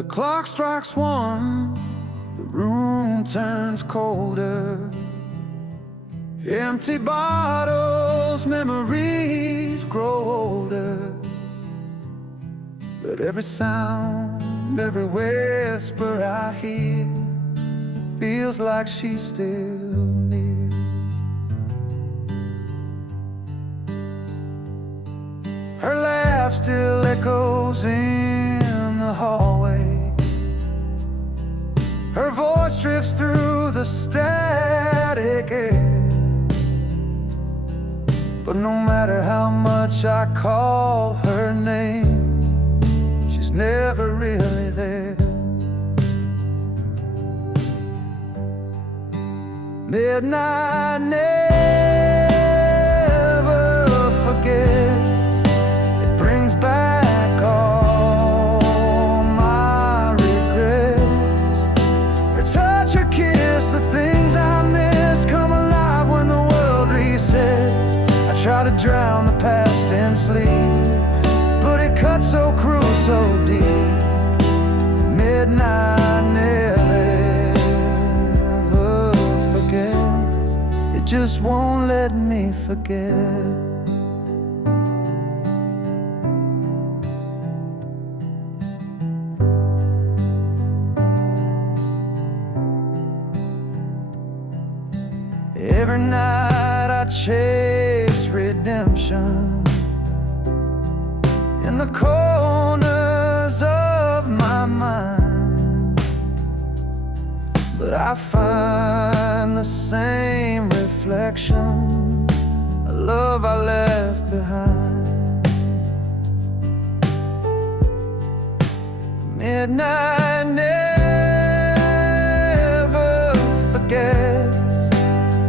The clock strikes 1, the room turns colder. Empty bottles, memories grow older. But every sound, every whisper I hear feels like she's still near. Her laugh still echoes in the hallway. Her voice drifts through the static air. But no matter how much I call her name, she's never really there. Midnight never forgets. It brings back all my regrets. Her touch, her kiss, the things I miss come alive when the world resets. I try to drown the past in sleep, but it cuts so cruel, so deep. Midnight never forgets. It just won't let me forget. Every night I chase redemption in the corners of my mind, but I find the same reflection, a love I left behind. Midnight never forgets.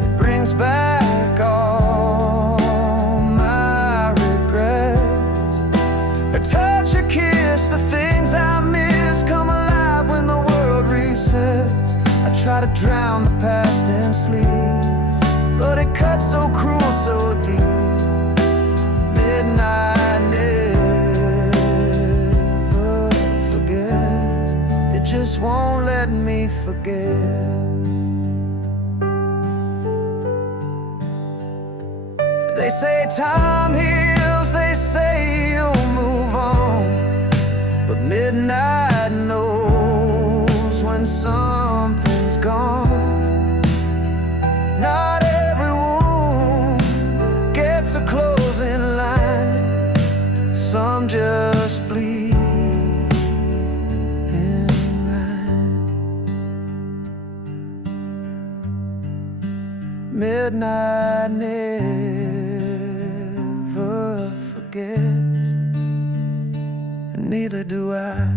It brings back all my regrets. Her touch, her kiss, the things I miss come alive when the world resets. I try to drown the past in sleep, but it cuts so cruel, so deep. Midnight never forgets. It just won't let me forget. They say time heals, they say you'll move on, but midnight knows when something's gone. Not every wound gets a closing line. Some just bleed in rhyme. Midnight never forgets, and neither do I.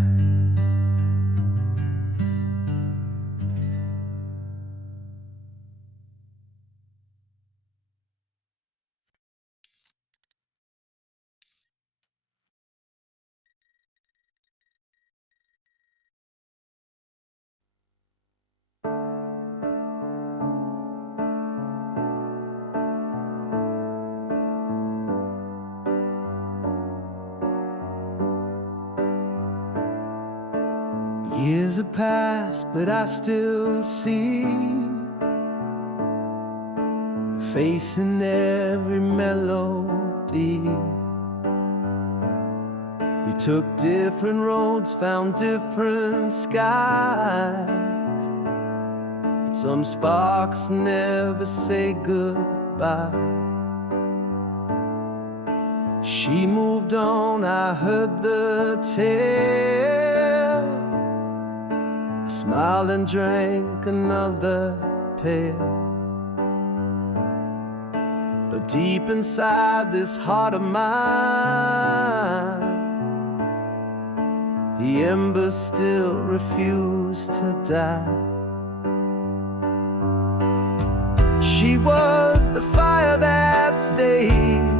Years have passed, but I still see your face in every melody. We took different roads, found different skies, but some sparks never say goodbye. She moved on, I heard the tale. I smiled and drank another pail. But deep inside this heart of mine, the embers still refuse to die. She was the fire that stayed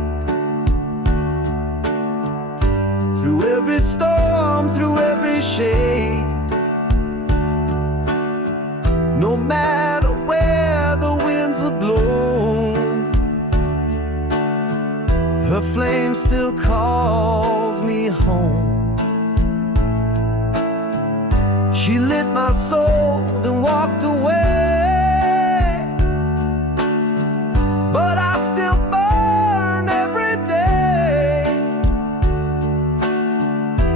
through every storm, through every shade. No matter where the winds have blown, her flame still calls me home. She lit my soul, then walked away. But I still burn every day.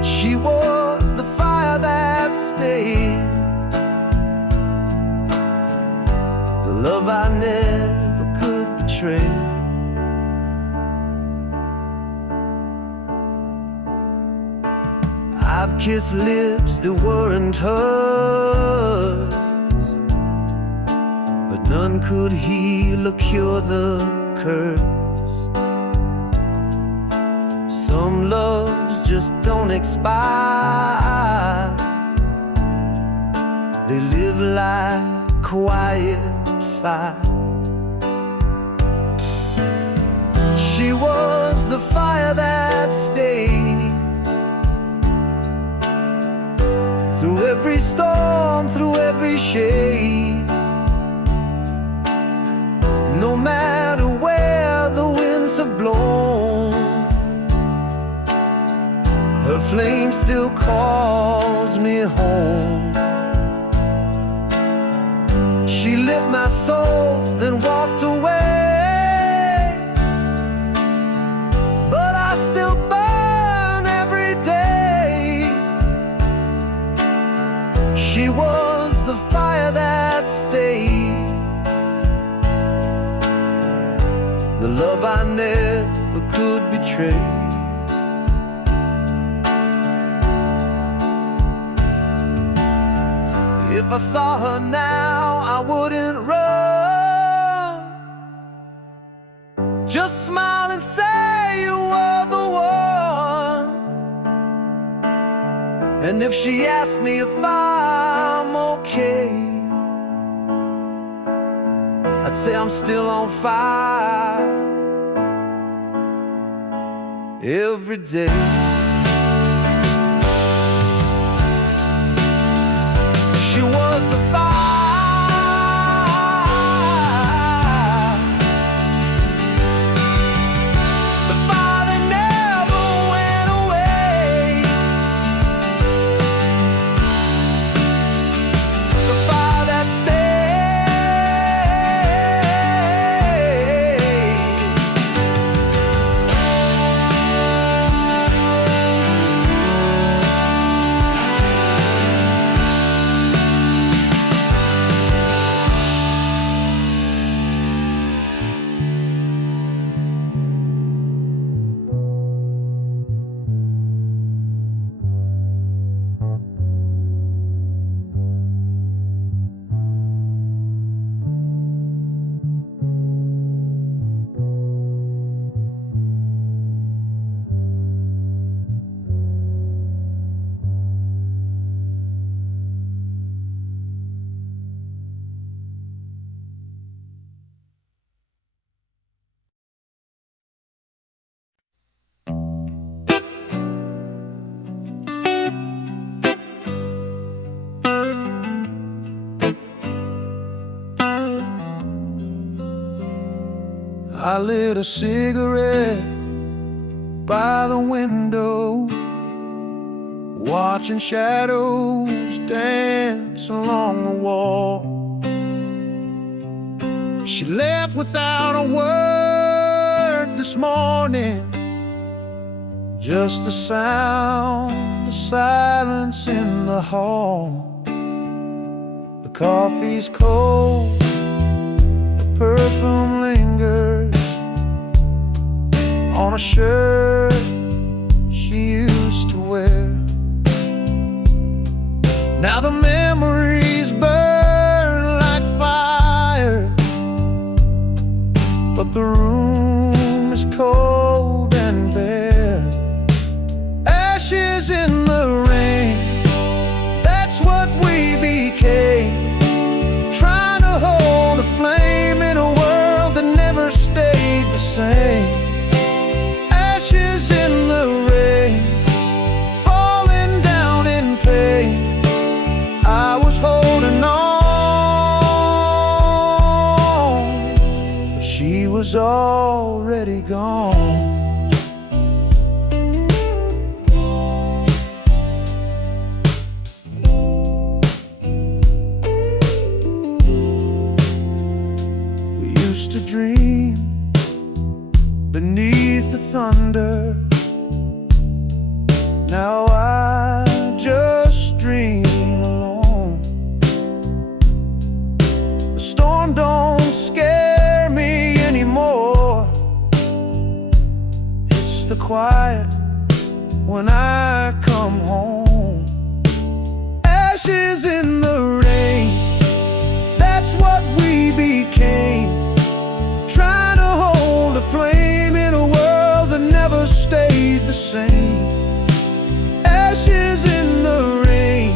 She was the fire that stayed, the love I never could betray. I've kissed lips that weren't hers, but none could heal or cure the curse. Some loves just don't expire. They live like quiet fire. She was the fire that stayed through every storm, through every shade. No matter where the winds have blown, her flame still calls me home. She lit my soul, then walked away. But I still burn every day. She was the fire that stayed, the love I never could betray. If I saw her now, I wouldn't run. Just smile and say you were the one. And if she asked me if I'm okay, I'd say I'm still on fire every day. She was the fire, the fire that never went away, the fire that stayed. I lit a cigarette by the window, watching shadows dance along the wall. She left without a word this morning, just the sound of silence in the hall. The coffee's cold, the perfume lingers on a shirt she used to wear. Now the memories burn like fire, but the room is cold and bare. Ashes in the rain, that's what we became, trying to hold a flame in a world that never stayed the same. Ashes in the rain, falling down in pain. I was holding on, but she was already gone. used to dream beneath the thunder. Now I just dream alone. The storm don't scare me anymore. It's the quiet when I come home. Ashes in the rain, that's what we became. Trying to hold a flame in a world that never stayed the same. Ashes in the rain,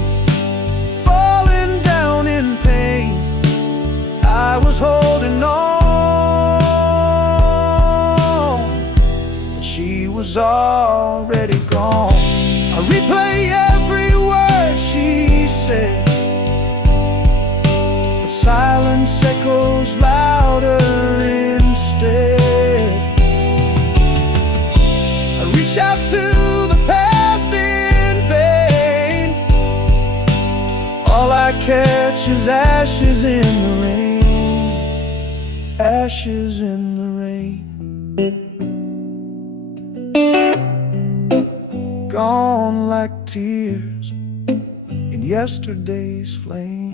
falling down in pain. I was holding on, but she was already gone. I replay every word she said, but silence echoes louder instead. I reach out to the past in vain. All I catch is ashes in the rain. Ashes in the rain. Gone like tears in yesterday's flame.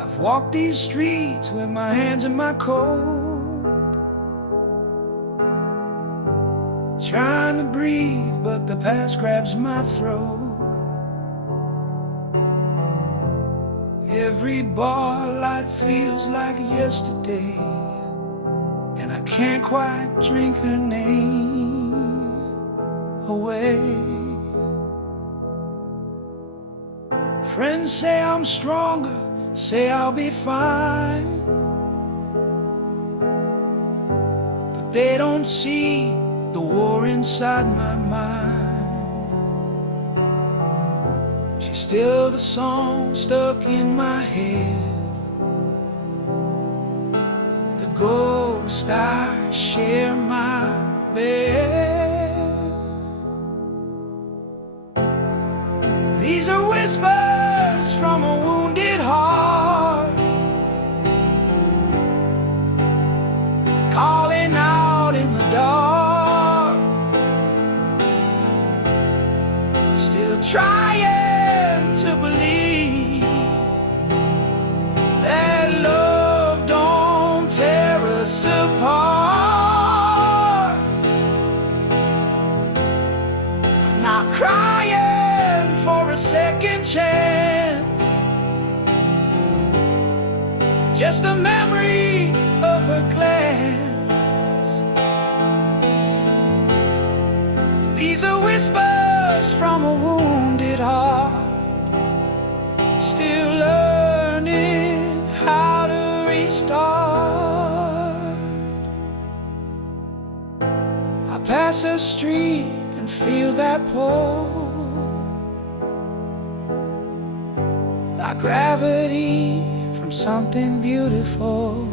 I've walked these streets with my hands in my coat, trying to breathe, but the past grabs my throat. Every bar light feels like yesterday, and I can't quite drink her name away. Friends say I'm stronger, say I'll be fine, but they don't see the war inside my mind. She's still the song stuck in my head, the ghost I share my bed. These are whispers from a wounded heart, calling out in the dark, still trying to believe that love don't tear us apart. I'm not crying for a second chance, just a memory of her glance. These are whispers from a wounded heart, still learning how to restart. I pass a street and feel that pull, like gravity from something beautiful.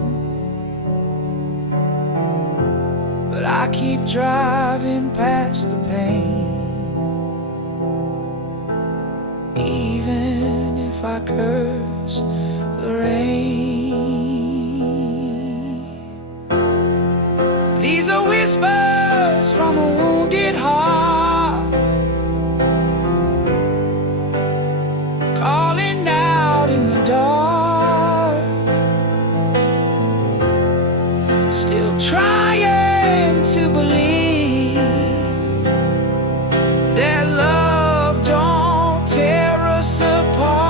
But I keep driving past the pain, even if I curse the rain. These are whispers from a wounded heart, calling out in the dark, still trying to believe that love don't tear us apart.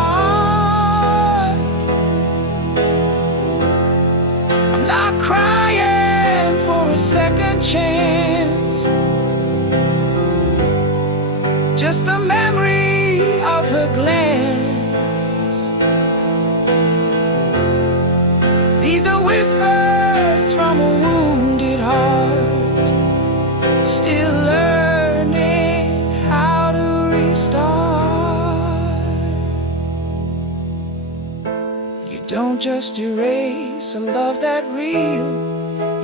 I'm not crying for a second chance, just the memory of her glance. restart. You don't just erase a love that real,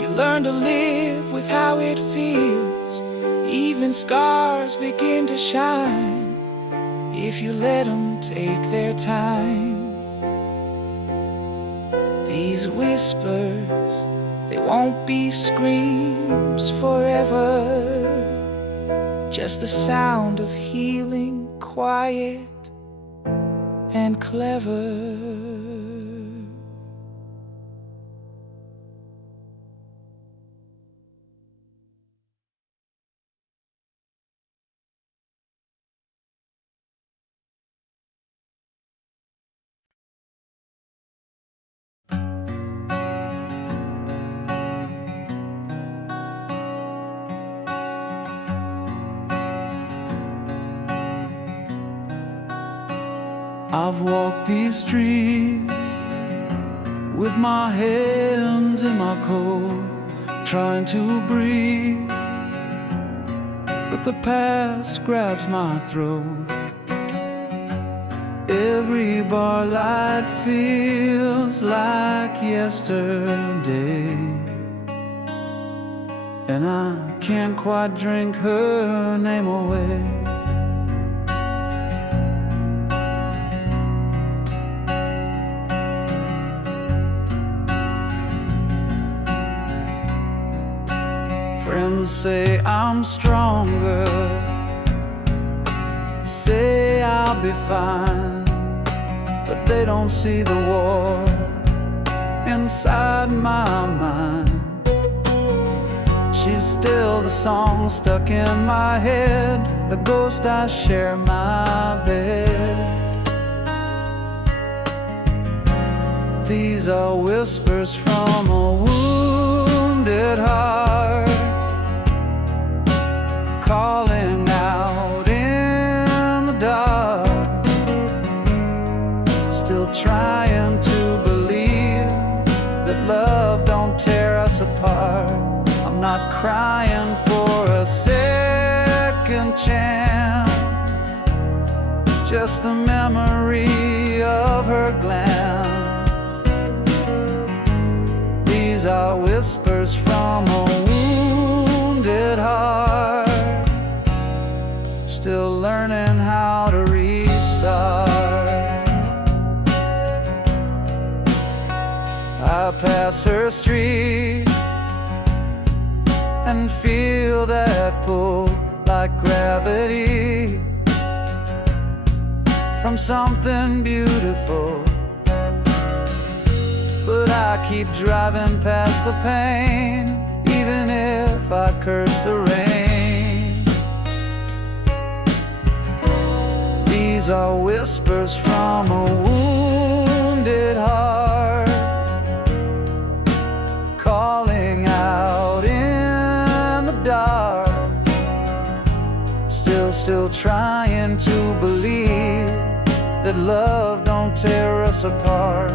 you learn to live with how it feels. Even scars begin to shine if you let them take their time. These whispers, they won't be screams forever, just the sound of healing, quiet and clever. I've walked these streets with my hands in my coat, trying to breathe, but the past grabs my throat. Every bar light feels like yesterday, and I can't quite drink her name away. Friends say I'm stronger, say I'll be fine, but they don't see the war inside my mind. She's still the song stuck in my head, the ghost I share my bed. These are whispers from a wounded heart, calling out in the dark, still trying to believe that love don't tear us apart. I'm not crying for a second chance, just the memory of her glance. These are whispers from a wounded heart, still learning how to restart. I pass her street and feel that pull like gravity from something beautiful, but I keep driving past the pain, even if I curse the rain. These are whispers from a wounded heart, calling out in the dark, still trying to believe that love don't tear us apart.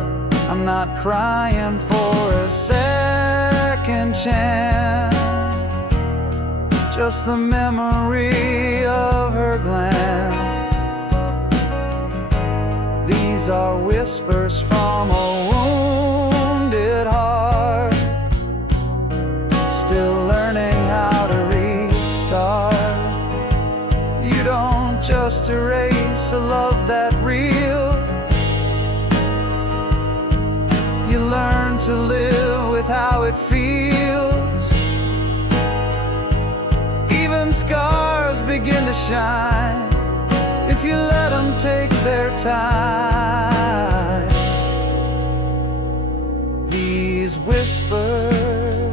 I'm not crying for a second chance, just the memory of her glance. These are whispers from a wounded heart, still learning how to restart. You don't just erase a love that real, you learn to live with how it feels. Even scars begin to shine if you let them take their time. These whispers,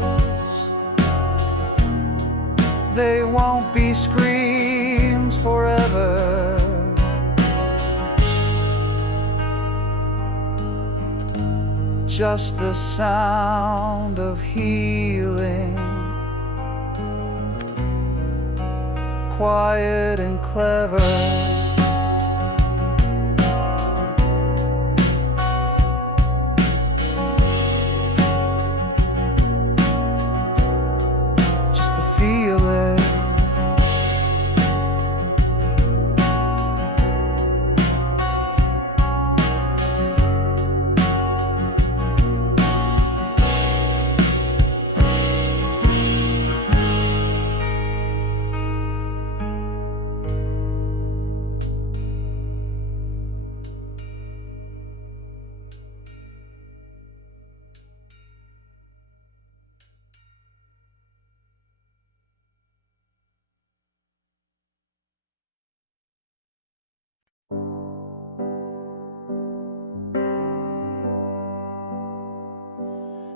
they won't be screams forever, just the sound of healing, quiet and clever. Just the feeling,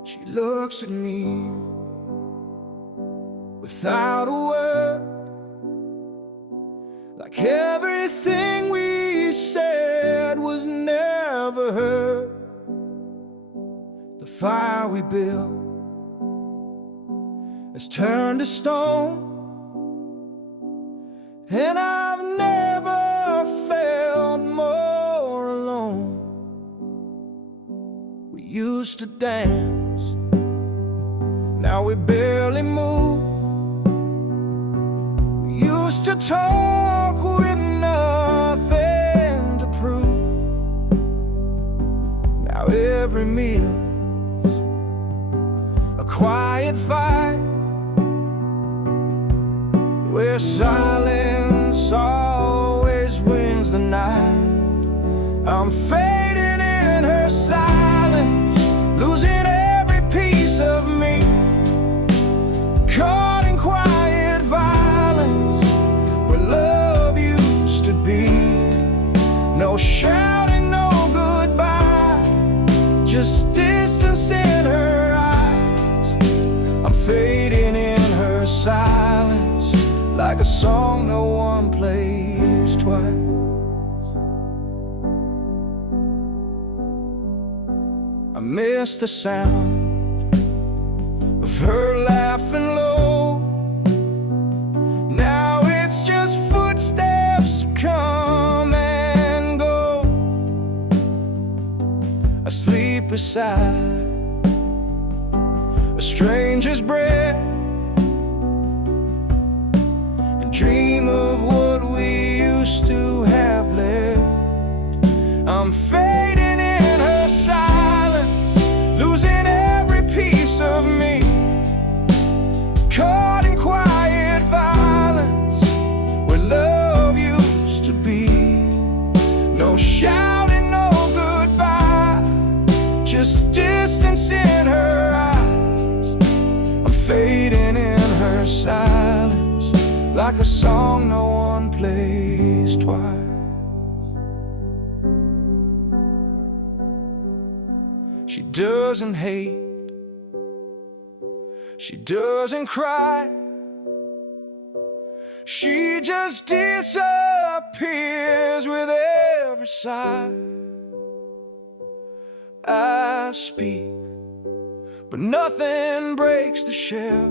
She looks at me without a word, like everything we said was never heard. The fire we built has turned to stone, and I've never felt more alone. We used to dance, now we barely move. We used to talk with nothing to prove. Now every meal's a quiet fight, where silence always wins the night. I'm fading in her silence, losing every piece of me, caught in quiet violence where love used to be. No shouting, no goodbye, just distance in her eyes. I'm fading in her silence, like a song no one plays twice. I miss the sound of her laughing low. Now it's just footsteps come and go. I sleep beside a stranger's breath, dream of what we used to have left. I'm fading in her silence, losing every piece of me, caught in quiet violence where love used to be. No shouting, no goodbye, just distance in her eyes. I'm fading in her silence, like a song no one plays twice. She doesn't hate, she doesn't cry, she just disappears with every sigh. I speak, but nothing breaks the shell,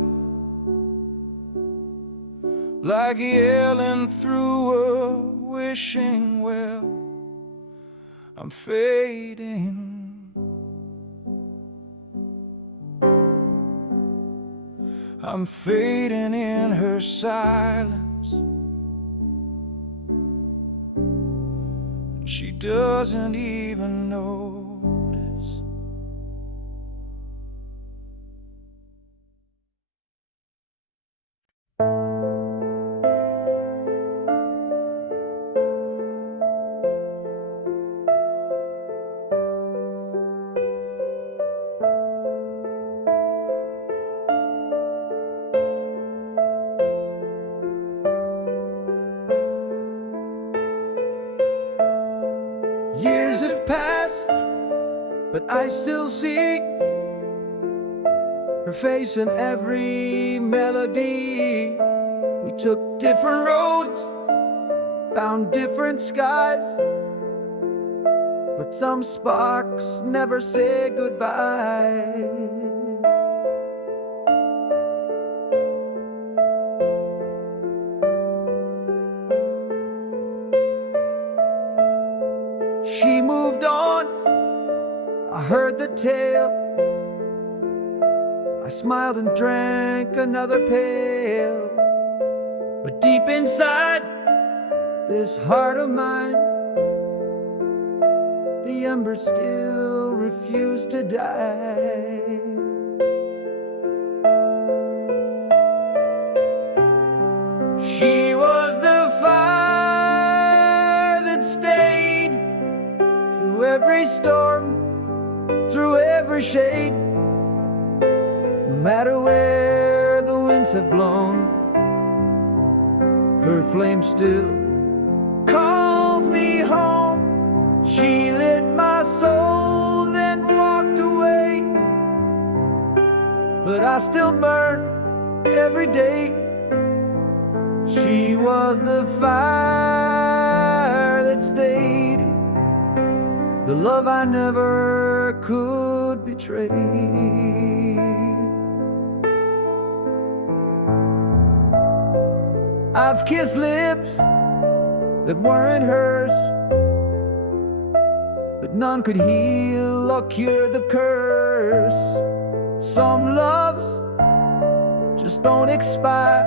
like yelling through a wishing well. I'm fading, I'm fading in her silence, and she doesn't even notice. Years have passed, but I still see her face in every melody. We took different roads, found different skies, but some sparks never say goodbye. She moved on, I heard the tale, I smiled and drank another pail. But deep inside this heart of mine, the embers still refuse to die. She was the fire that stayed through every storm, through every shade. No matter where the winds have blown, her flame still calls me home. She lit my soul, then walked away, but I still burn every day. She was the fire that stayed, the love I never could betray. I've kissed lips that weren't hers, but none could heal or cure the curse. Some loves just don't expire,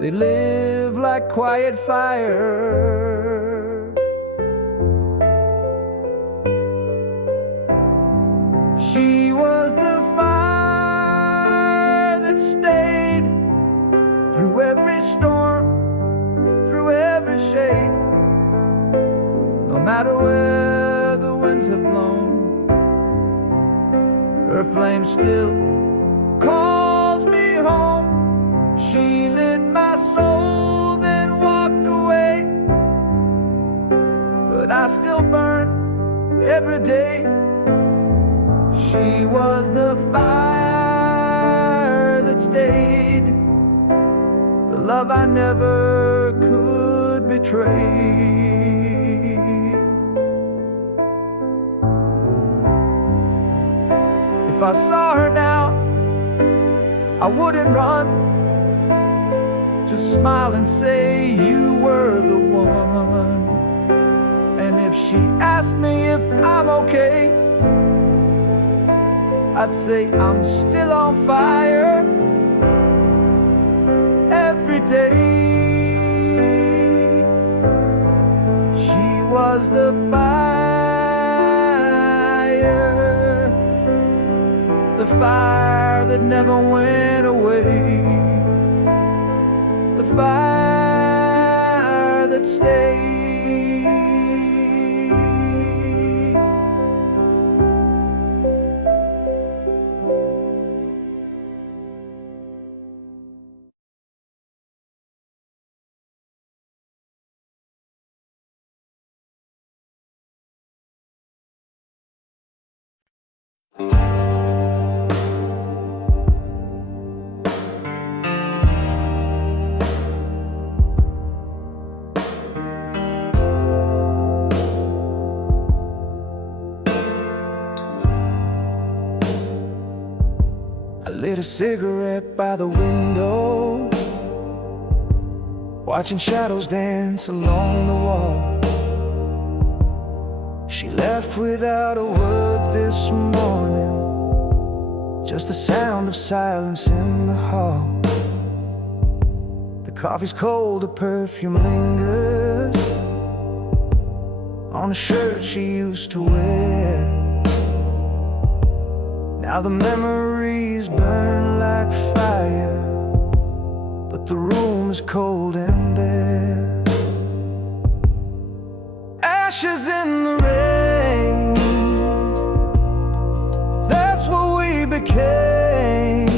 they live like quiet fire. She was the fire that stayed through every storm, through every shade. No matter where the winds have blown, her flame still calls me home. She lit my soul, then walked away, but I still burn every day. She was the fire that stayed, the love I never could betray. If I saw her now, I wouldn't run, just smile and say you were the one. And if she asked me if I'm okay, I'd say I'm still on fire every day. She was the fire, the fire that never went away, the fire that stayed. I lit a cigarette by the window, watching shadows dance along the wall. She left without a word this morning, just the sound of silence in the hall. The coffee's cold, the perfume lingers on a shirt she used to wear. Now the memories burn like fire, but the room is cold and bare. Ashes in the rain, that's what we became.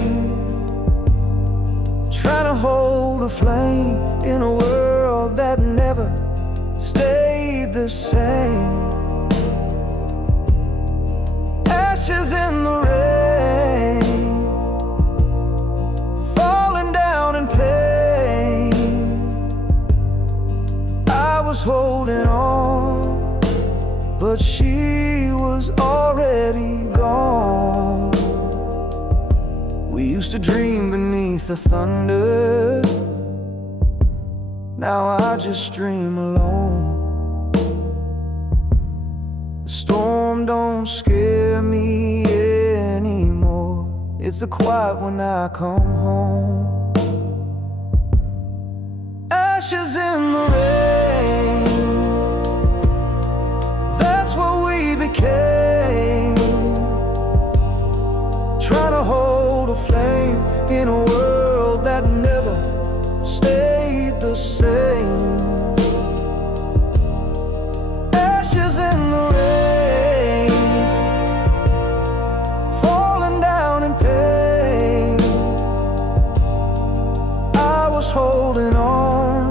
Trying to hold a flame in a world that never stayed the same. Ashes in the rain, falling down in pain. I was holding on, but she was already gone. We used to dream beneath the thunder, now I just dream alone. The storm don't scare me anymore, it's the quiet when I come home. Ashes in the rain, that's what we became. Trying to hold a flame in a world that never stayed the same. Ashes in the rain, falling down in pain. I was holding on,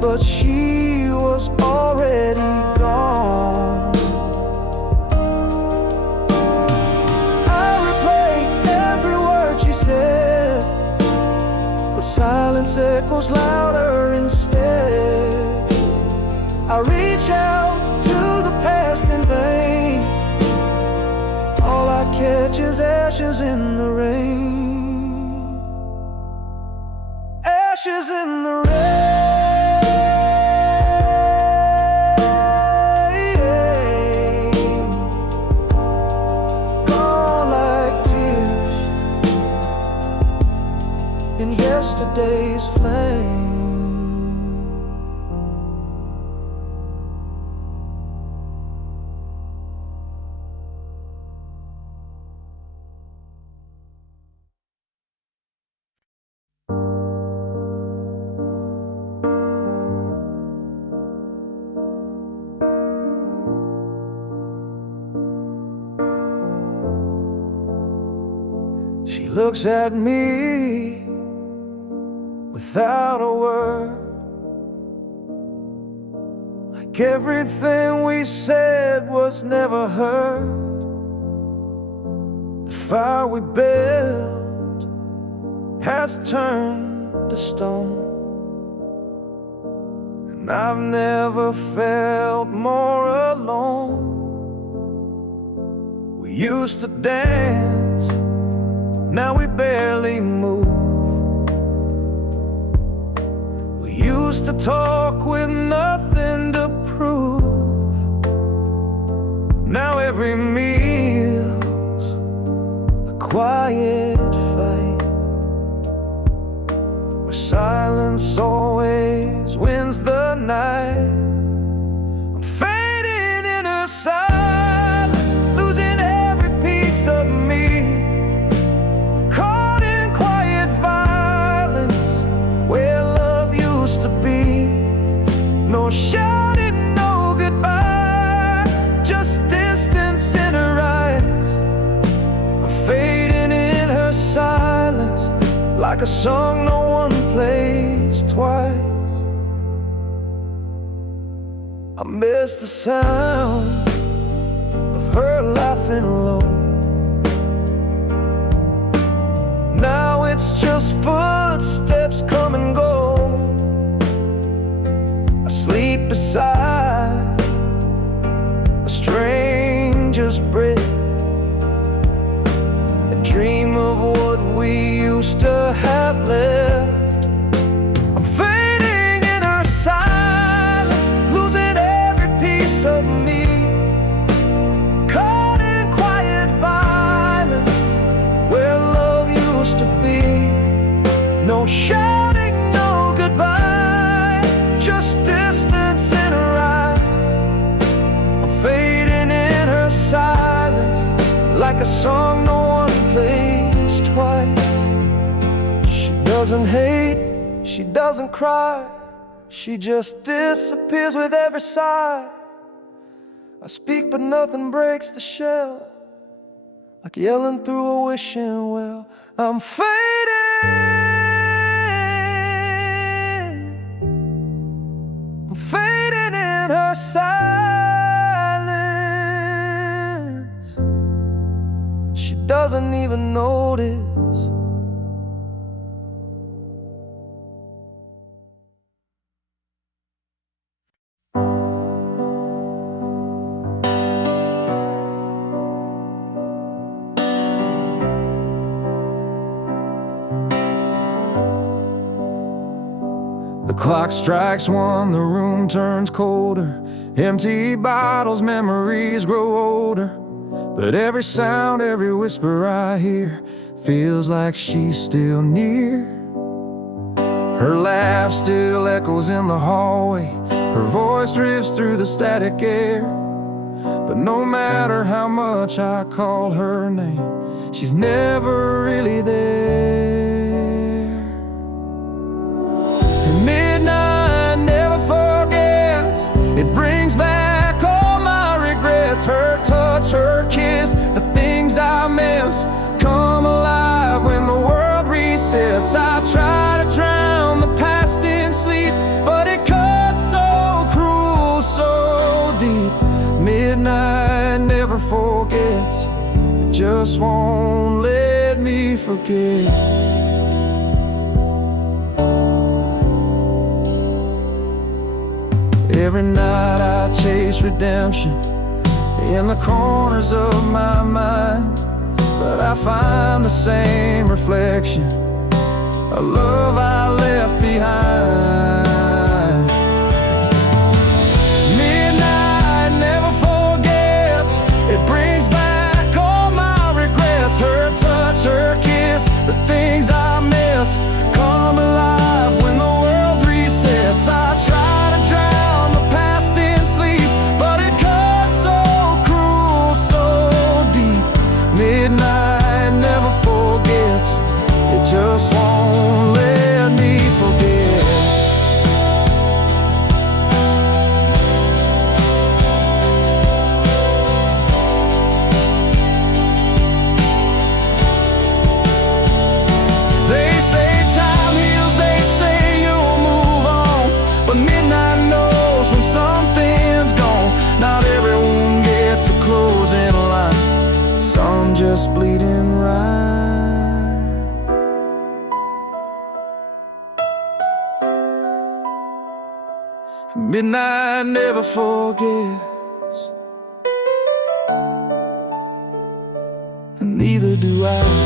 but she was already gone. I echoes louder instead. I reach out to the past in vain. All I catch is ashes in the rain. Ashes in the rain. Gone like tears in yesterday's flame. She looks at me without a word, like everything we said was never heard. The fire we built has turned to stone, and I've never felt more alone. We used to dance, now we barely move. We used to talk with nothing to prove. Now every meal's a quiet fight, where silence always wins the night. I'm fading in her silence, losing every piece of me. No shouting, no goodbye, just distance in her eyes. I'm fading in her silence, like a song no one plays twice. I miss the sound of her laughing low. Now it's just footsteps come and go. I sleep beside a stranger's bed and dream of what we used to have left. I'm fading in her silence, losing every piece of me, caught in quiet violence, where love used to be. No shouting, no goodbye, just distance in her eyes. I'm fading in her silence, like a song no one plays twice. She doesn't hate, she doesn't cry, she just disappears with every sigh. I speak but nothing breaks the shell, like yelling through a wishing well. I'm fading, fading in her silence. She doesn't even notice. The clock strikes one, the room turns colder. Empty bottles, memories grow older. But every sound, every whisper I hear feels like she's still near. Her laugh still echoes in the hallway, her voice drifts through the static air. But no matter how much I call her name, she's never really there. Midnight never forgets, it brings back all my regrets. Her touch, her kiss, the things I miss come alive when the world resets. I try to drown the past in sleep, but it cuts so cruel, so deep. Midnight never forgets, it just won't let me forget. Every night I chase redemption in the corners of my mind, but I find the same reflection, a love I left behind. Midnight never forgets, it brings back all my regrets. Her touch, her kiss, the things I miss come alive when the world resets. I try to drown the past in sleep, but it cuts so cruel, so deep. Midnight never forgets, it just won't let me forget. They say time heals, they say you'll move on, but midnight knows when something's gone. Not everyone gets a closing line, some just bleeding right. Midnight never forgets, and neither do I.